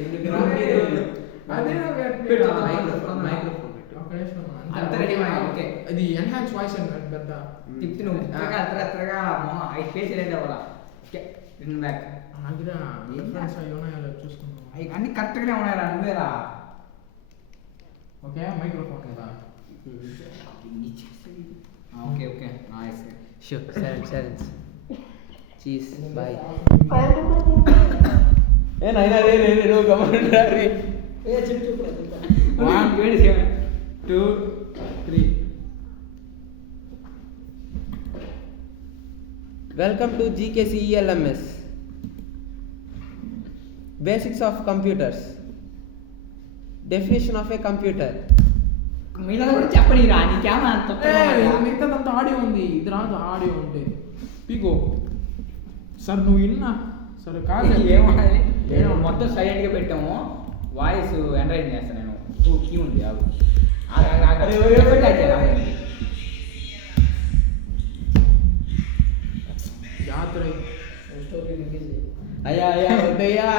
ఎందుకురా అదే పెట్టు మైక్రోఫోన్ అంత రెడీ ఓకే ఇది ఎన్హాన్స్ వాయిస్ అంటే పెద్ద తిప్పి నువ్వు అత్తగా ఐ ఫేస్ రెడీ అవ్వాలా రిన్ బ్యాక్ ఆగిరా డిఫరెన్స్ అయ్యి ఉన్నాయో చూసుకుందాం అన్ని కరెక్ట్గానే ఉన్నాయరా నువ్వేరా ఓకే మైక్రోఫోన్ కదా okay okay nice Sure, silence. Cheers, bye. నైనా రే నువ్వు గమనించా రే చెప్పు 1 2 3 Welcome to GKCELMS. Basics of computers. Definition of a computer. మీద కూడా చెప్పనీరా నీకేమో అంత మిగతాదంతా ఆడియో ఉంది ఇది రాదు ఆడియో ఉంటే పీకో సార్ నువ్వు విన్నా సరే కాదు ఏమన్నది నేను మొత్తం సైలెంట్గా పెట్టాము వాయిస్ ఎంటరైజ్ చేస్తాను నేను కీ ఉంది ఆగు జాతర అయ్యా వద్దయ్యా